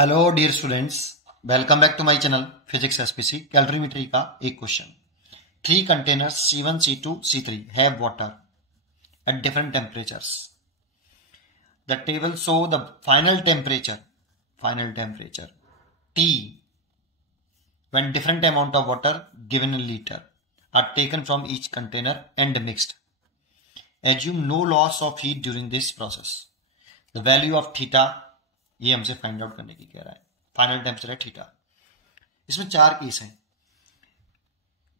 Hello dear students, welcome back to my channel physics SPC. Calorimetry का एक question. 3 containers C1, C2, C3 have water at different temperatures. The table show the final temperature T when different amount of water given in liter are taken from each container and mixed. Assume no loss of heat during this process. The value of theta ये हमसे find out करने की कह रहा है। Final temperature है theta. इसमें 4 case हैं,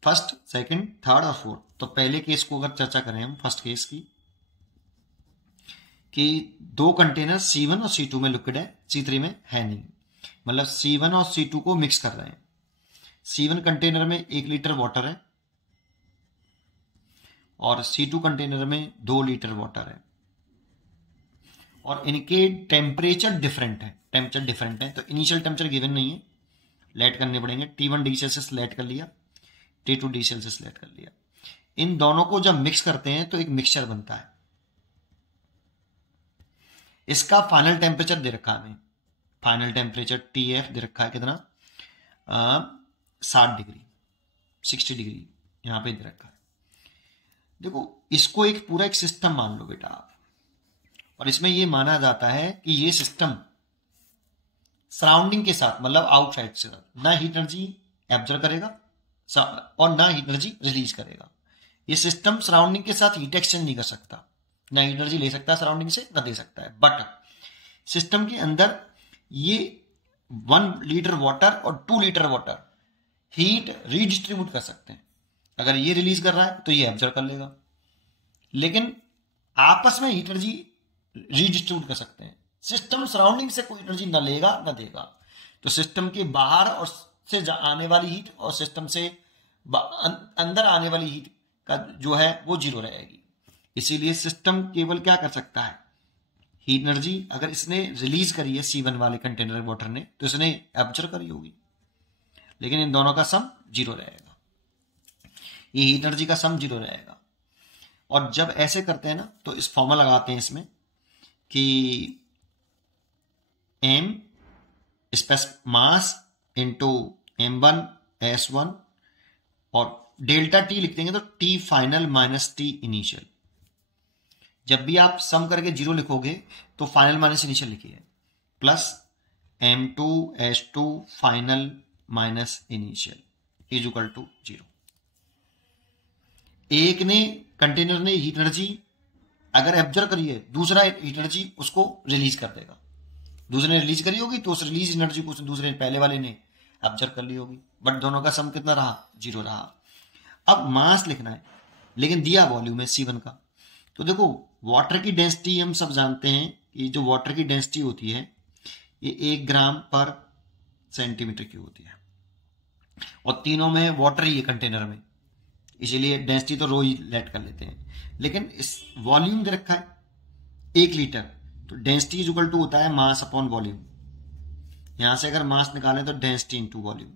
फर्स्ट, सेकंड, थर्ड और फोर्थ। तो पहले केस को अगर चर्चा करें हम फर्स्ट केस की, कि 2 कंटेनर C1 और C2 में लिक्विड है, C3 में है नहीं। मतलब C1 और C2 को मिक्स कर रहे हैं। C1 कंटेनर में 1 लीटर वाटर है और C2 कंटेनर में 2 लीटर वाटर है और इनके टेम्परेचर डिफरेंट है। तो इनिशियल टेम्परेचर गिवन नहीं है, लेट करने पड़ेंगे। T1 डिग्री सेल्सियस लेट कर लिया, T2 डिग्री सेल्सियस लेट कर लिया। इन दोनों को जब मिक्स करते हैं तो एक मिक्सचर बनता है। इसका फाइनल टेम्परेचर दे रखा है हमें, फाइनल टेम्परेचर TF दे रखा है कितना, 60 डिग्री यहां पे दे रखा है। देखो, इसको एक पूरा एक सिस्टम मान लो बेटा आप, और इसमें यह माना जाता है कि ये सिस्टम सराउंडिंग के साथ, मतलब आउटसाइड से ना हीट एनर्जी एब्जॉर्ब करेगा और ना हीट एनर्जी रिलीज करेगा। ये सिस्टम सराउंडिंग के साथ हीट एक्सचेंज नहीं कर सकता, ना हीट एनर्जी ले सकता है सराउंडिंग से, ना दे सकता है। बट सिस्टम के अंदर ये 1 लीटर वाटर और 2 लीटर वाटर हीट रीडिस्ट्रीब्यूट कर सकते हैं। अगर ये रिलीज कर रहा है तो ये एब्जॉर्ब कर लेगा, लेकिन आपस में हीट एनर्जी रीडिस्ट्रीब्यूट कर सकते हैं। सिस्टम सराउंडिंग से कोई एनर्जी ना लेगा ना देगा। तो सिस्टम के बाहर और से आने वाली हीट और सिस्टम से अंदर आने वाली हीट का जो है वो जीरो रहेगी। इसीलिए सिस्टम केवल क्या कर सकता है, हीट एनर्जी अगर इसने रिलीज करी है C1 वाले कंटेनर वाटर ने, तो इसने एब्जॉर्ब करी होगी, लेकिन इन दोनों का सम जीरो रहेगा। ये हीट एनर्जी का सम जीरो रहेगा। और जब ऐसे करते हैं ना, तो इस फॉर्मूला लगाते हैं इसमें कि m mass into M1 S1 और डेल्टा T लिख देंगे तो T final minus T initial. जब भी आप सम करके जीरो लिखोगे तो फाइनल माइनस इनिशियल लिखिए, plus M2 S2 final minus initial is equal to 0। एक ने कंटेनर ने हीट एनर्जी अगर एब्जॉर्ब करी है, दूसरा हीट एनर्जी उसको रिलीज कर देगा। दूसरे ने रिलीज करी होगी तो उस रिलीज एनर्जी को दूसरे पहले वाले ने एब्जॉर्ब कर ली होगी, बट दोनों का सम कितना रहा, 0 रहा। अब मास लिखना है, लेकिन दिया वॉल्यूम है C1 का। तो देखो, वाटर की डेंसिटी हम सब जानते हैं कि जो वाटर की डेंसिटी होती है ये 1 ग्राम पर सेंटीमीटर क्यूब होती है, और तीनों में वाटर ही है कंटेनर में, इसीलिए डेंसिटी तो रो ही लेट कर लेते हैं। लेकिन इस वॉल्यूम दे रखा है 1 लीटर, तो डेंसिटी इज इक्वल टू होता है मास अपॉन वॉल्यूम। यहां से अगर मास निकालें तो डेंसिटी इंटू वॉल्यूम,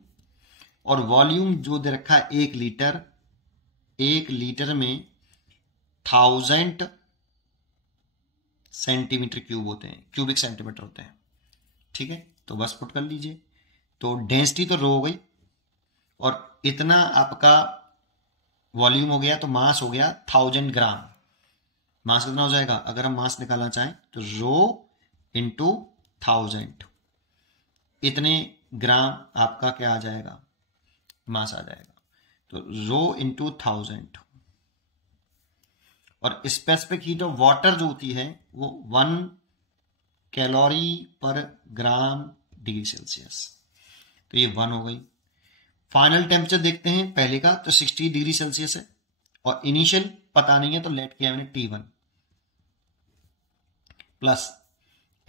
और वॉल्यूम जो दे रखा है 1 लीटर, 1 लीटर में 1000 सेंटीमीटर क्यूब होते हैं, क्यूबिक सेंटीमीटर होते हैं। ठीक है, तो बस पुट कर लीजिए। तो डेंसिटी तो रो हो गई, और इतना आपका वॉल्यूम हो गया, तो मास हो गया 1000 ग्राम। मास कितना हो जाएगा, अगर हम मास निकालना चाहें तो रो इंटू 1000, इतने ग्राम आपका क्या आ जाएगा, मास आ जाएगा। तो रो इंटू 1000, और स्पेसिफिक हीट ऑफ वाटर जो होती है वो 1 कैलोरी पर ग्राम डिग्री सेल्सियस। तो ये 1 हो गई। फाइनल टेम्परेचर देखते हैं पहले का, तो 60 डिग्री सेल्सियस है, और इनिशियल पता नहीं है तो लेट किया मैंने T1 प्लस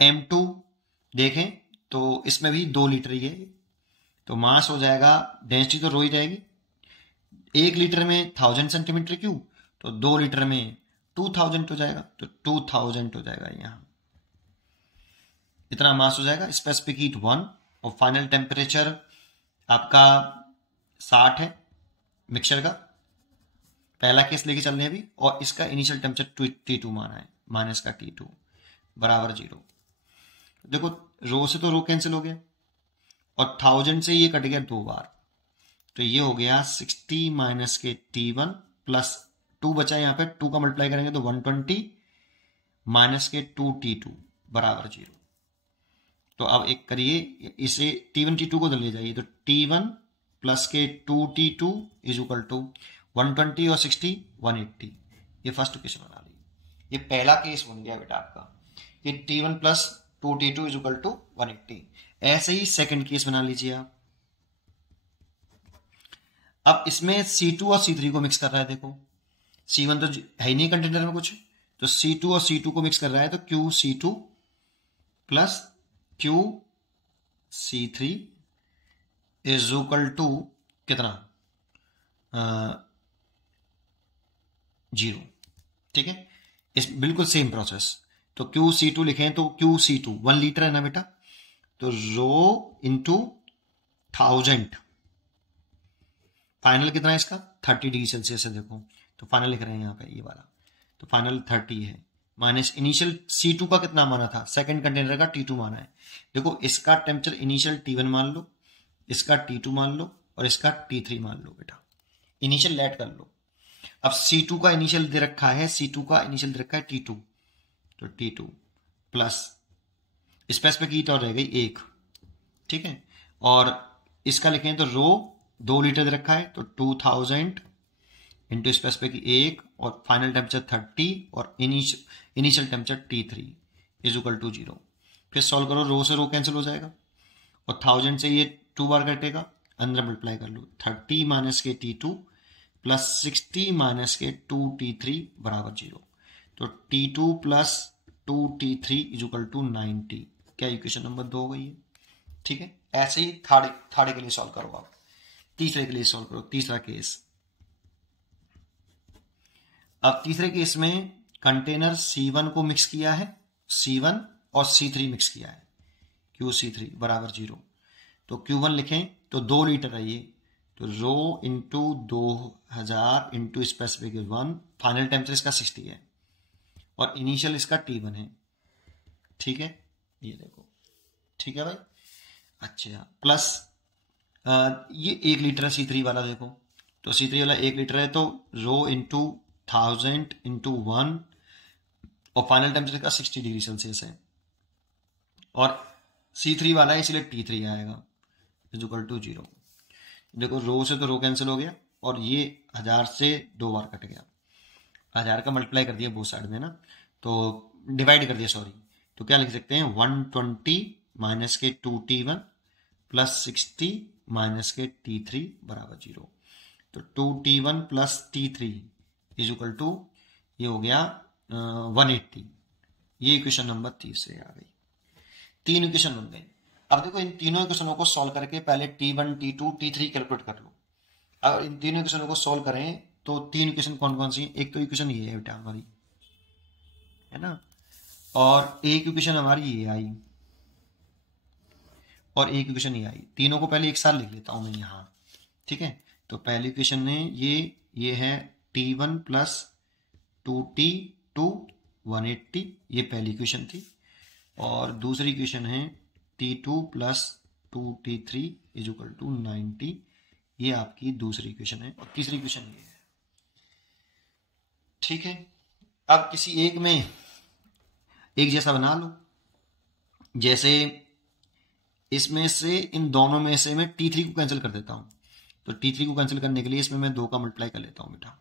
M2 देखें तो इसमें भी 2 लीटर ही है, तो मास हो जाएगा, डेंसिटी तो रो ही रहेगी। 1 लीटर में 1000 सेंटीमीटर क्यूब, तो 2 लीटर में 2000 हो जाएगा, तो 2000 हो जाएगा। यहां इतना मास हो जाएगा। स्पेसिफिक हीट 1 और फाइनल टेम्परेचर आपका 60 है मिक्सचर का, पहला केस लेके चल रहे हैं अभी, और इसका इनिशियल टेम्परेचर T2 माना है, माइनस का T2 बराबर 0। देखो, रो से तो रो कैंसिल हो गया और 1000 से ये कट गया 2 बार, तो ये हो गया 60 माइनस के T1 प्लस 2 बचा, यहाँ पे 2 का मल्टीप्लाई करेंगे तो 120 माइनस के 2T2 बराबर 0। तो अब एक करिए, इसे T1 T2 को ले जाइए, तो T1 प्लस के 2T2 इज इक्वल टू 120 और 60 180। ये फर्स्ट इक्वेशन बना ली, ये पहला केस बन गया बेटा आपका कि T1 plus 2T2 is equal to 180। ऐसे ही सेकंड केस बना लीजिए आप। अब इसमें C2 और C3 को मिक्स कर रहा है, देखो C1 तो है ही नहीं कंटेनर में कुछ, तो C2 और C2 को मिक्स कर रहा है, तो QC2 plus QC3 is equal to कितना 0। ठीक है, इस बिल्कुल सेम प्रोसेस। तो QC2 लिखें तो QC2 1 लीटर है ना बेटा, तो रो इंटू 1000, फाइनल कितना है इसका 30 डिग्री सेल्सियस है, देखो तो फाइनल लिख रहे हैं यहाँ पे ये वाला, तो फाइनल 30 है, माइनस इनिशियल C2 का कितना माना था, सेकंड कंटेनर का T2 माना है। देखो इसका टेम्परेचर इनिशियल T1 मान लो, इसका T2 मान लो और इसका T3 मान लो बेटा, इनिशियल लेट कर लो। अब C2 का इनिशियल दे रखा है, C2 का इनिशियल दे रखा है T2, तो T2 प्लस स्पेसिफिक हीट और रह गई 1। ठीक है, और इसका लिखें तो रो 2 लीटर दे रखा है, तो 2000 इंटू स्पेसिफिक 1 और फाइनल टेम्परेचर 30 और initial temperature T3 is equal to 0। फिर सॉल्व करो, रो से रो कैंसिल हो जाएगा और 1000 से ये 2 बार कटेगा, अंदर मल्टीप्लाई कर लो, 30 माइनस के T2 प्लस 60 माइनस के 2T3 बराबर 0। तो T2 plus 2T3 is equal to 90। क्या इक्वेशन नंबर 2 हो गई है। ठीक है, ऐसे ही थर्ड के लिए सॉल्व करो आप, तीसरे के लिए सॉल्व करो, तीसरा केस। अब तीसरे केस में कंटेनर C1 को मिक्स किया है, C1 और C3 मिक्स किया है, QC3 बराबर 0। तो Q1 लिखें तो 2 लीटर है ये, तो rho into 2000 into specific 1, final temperature इसका 60 है और इनिशियल इसका T1 है। ठीक है, ये देखो, ठीक है भाई। अच्छा, प्लस ये 1 लीटर है C3 वाला, देखो तो C3 वाला 1 लीटर है, तो रो इंटू 1000 इंटू 1 और फाइनल टेम्परेचर का 60 डिग्री सेल्सियस है और C3 वाला है इसलिए T3 आएगा इज इक्वल टू 0। देखो रो से तो रो कैंसिल हो गया और ये 1000 से 2 बार कट गया, 1000 का मल्टीप्लाई कर दिया बोथ साइड में ना, तो डिवाइड कर दिया सॉरी, तो क्या लिख सकते हैं 120 माइनस के 2T1 प्लस 60 माइनस के T3 बराबर 0। तो 2T1 plus T3 is equal to ये हो गया 180। ये इक्वेशन नंबर 30 से आ गई। 3 इक्वेशन बन गए। अब देखो इन तीनों इक्वेशनों को सॉल्व करके पहले T1 T2 T3 कैलकुलेट कर लो। अगर इन तीनों इक्वेशनों को सॉल्व करें तो 3 इक्वेशन कौन कौन सी है, एक तो इक्वेशन ये है बेटा हमारी, है ना, और एक इक्वेशन हमारी ये आई और एक इक्वेशन ये आई। तीनों को पहले एक साथ लिख लेता हूं मैं यहाँ। ठीक है, तो पहली इक्वेशन ने ये है T1 प्लस 2T2 180, ये पहली इक्वेशन थी, और दूसरी इक्वेशन है T2 plus 2T3 is equal to 90, ये आपकी दूसरी इक्वेशन है, और तीसरी इक्वेशन ये है। ठीक है, अब किसी एक में एक जैसा बना लो, जैसे इसमें से इन दोनों में से मैं T3 को कैंसिल कर देता हूं, तो T3 को कैंसिल करने के लिए इसमें मैं 2 का मल्टीप्लाई कर लेता हूं बेटा,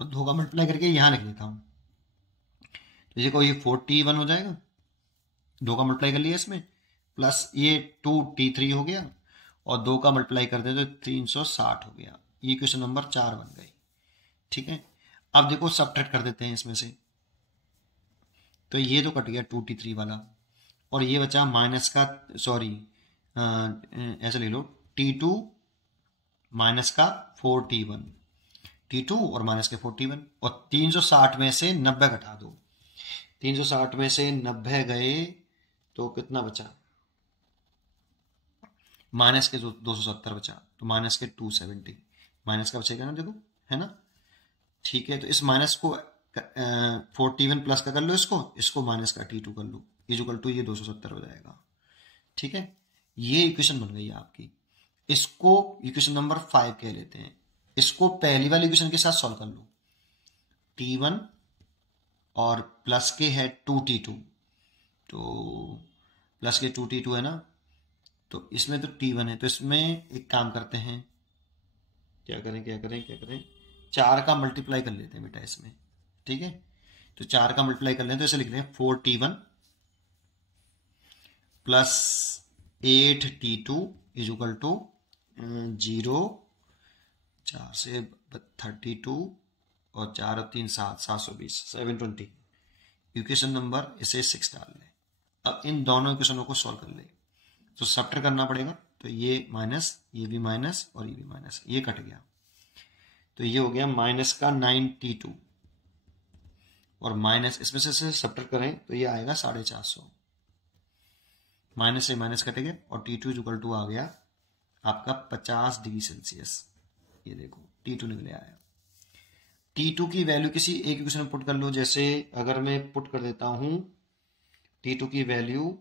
और 2 का मल्टीप्लाई करके यहां लिख लेता हूं, तो देखो ये 41 हो जाएगा, 2 का मल्टीप्लाई कर लिया इसमें, प्लस ये 2T3 हो गया और 2 का मल्टीप्लाई कर दे तो 360 हो गया। ये क्वेश्चन नंबर 4 बन गई। ठीक है, अब देखो सब्ट्रैक्ट कर देते हैं इसमें से, तो ये तो कट गया 2T3 वाला और ये बचा माइनस का, सॉरी ऐसे ले लो, T2 माइनस का 4T1, T2 और माइनस के 4T1, और 360 में से 90 घटा दो, 360 में से 90 गए तो कितना बचा, माइनस के 270 बचा, तो माइनस के 270, माइनस का बचेगा ना, देखो है ना। ठीक है, तो इस माइनस को 41 प्लस का कर लो, इसको माइनस का T2 कर लो, इक्वल टू ये 270 हो जाएगा। ठीक है, ये इक्वेशन बन गई आपकी। इसको इक्वेशन नंबर 5 कह लेते हैं। इसको पहली वाली इक्वेशन के साथ सॉल्व कर लो। T1 और प्लस के है 2T2, तो प्लस के 2T2 है ना, तो इसमें तो T1 है, तो इसमें एक काम करते हैं, क्या करें 4 का मल्टीप्लाई कर लेते हैं बेटा इसमें। ठीक है, तो 4 का मल्टीप्लाई कर लें तो इसे लिख लें 4T1 plus 8T2 is equal to 0, 4 से 32 और 4 और 3 7, 720, 720। इक्वेशन नंबर इसे 6 डाल लें। अब इन दोनों इक्वेशनों को सॉल्व कर ले, तो सब्ट्रैक्ट करना पड़ेगा, तो ये माइनस, ये भी माइनस और ये भी माइनस, ये कट गया, तो ये हो गया माइनस का 9T2 और माइनस इसमें से सब्ट्रैक्ट करें तो ये आएगा 450, माइनस से माइनस कटेगा और T2 इक्वल टू आ गया आपका 50 डिग्री सेल्सियस। ये देखो T2 निकले आया। T2 की वैल्यू किसी एक इक्वेशन में पुट कर लो, जैसे अगर मैं पुट कर देता हूं T2 की वैल्यू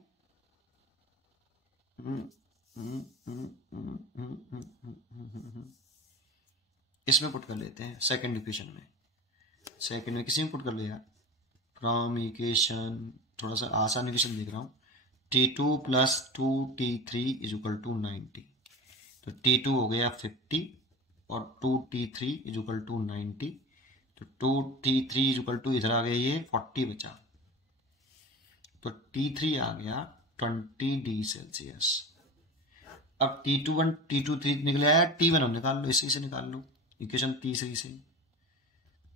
इसमें पुट कर लेते हैं, सेकंड इक्वेशन में। सेकंड में किसी में पुट कर ले यार, फ्रॉम इक्वेशन, थोड़ा सा आसान इक्वेशन देख रहा हूं, T2 plus 2T3 is equal to 90, तो T2 हो गया 50 और 2T3 इज इक्वल टू 90, तो 2T3 इज इक्वल टू इधर आ गया ये 40 बचा, तो T3 आ गया 20 डिग्री सेल्सियस। अब T21 T23 निकले आया, T1 हम निकाल लो, इसी से निकाल लो, इक्वेशन तीसरी से।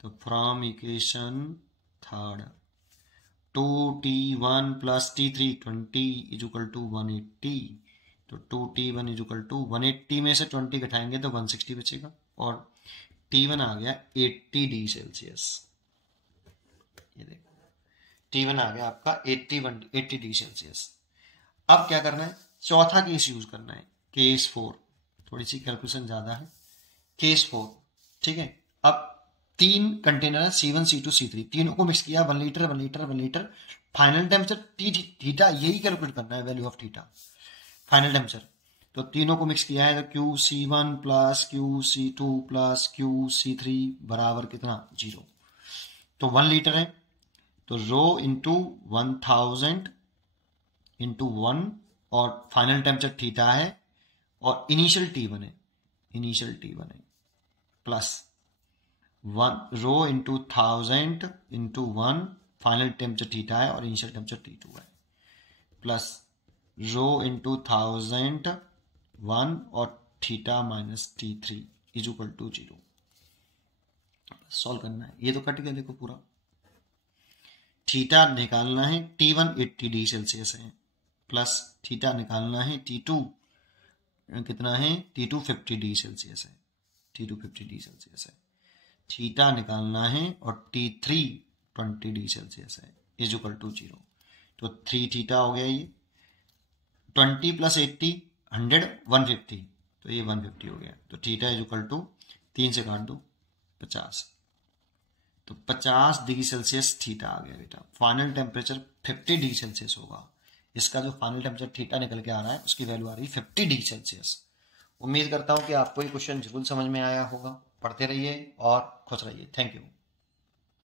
तो from equation third 2T1 plus T3 20 is equal to 180, तो 2T1 इज इक्वल टू 180 में से 20 घटाएंगे तो 160 बचेगा और T1 आ गया 80 डिग्री सेल्सियस। ये देखो T1 आ गया आपका 80 डिग्री सेल्सियस। अब क्या करना है, चौथा केस यूज करना है, केस 4, थोड़ी सी कैलकुलेशन ज्यादा है, केस 4। ठीक है, अब 3 कंटेनर है C1 C2 C3, तीनों को मिक्स किया, 1 litre 1 litre 1 litre, final temperature theta, यही कैलकुलेट करना है, value of theta, final temperature. तो तीनों को मिक्स किया है, तो QC1 plus QC2 plus QC3 बराबर कितना 0, तो 1 लीटर है, तो रो इंटू 1000 इंटू 1 और फाइनल टेम्परेचर थीटा है और इनिशियल T1 है, plus 1 rho into 1000 into 1 final temperature theta है और इनिशियल टेम्परेचर T2 है, प्लस रो इंटू 1000 1 और theta minus T3 is equal to 0। Solve करना है, ये तो कट गया देखो पूरा। थीटा निकालना है, T1 80 डिग्री सेल्सियस है, प्लस थीटा निकालना है T2 कितना है, T2 50 डिग्री सेल्सियस है, T2 50 डिग्री सेल्सियस है, थीटा निकालना है और T3 20 डिग्री सेल्सियस है, इज इक्वल टू 0, तो 3 थीटा हो गया, ये 20 प्लस 80 100 150, तो ये 150 हो गया, तो थीटा इज इक्वल टू 3 से काट दो 50, तो 50 डिग्री सेल्सियस थीटा आ गया बेटा। फाइनल टेम्परेचर 50 डिग्री सेल्सियस होगा, इसका जो फाइनल टेम्परेचर थीटा निकल के आ रहा है उसकी वैल्यू आ रही है 50 डिग्री सेल्सियस। उम्मीद करता हूं कि आपको ये क्वेश्चन जरूर समझ में आया होगा। पढ़ते रहिए और खुश रहिए। Thank you.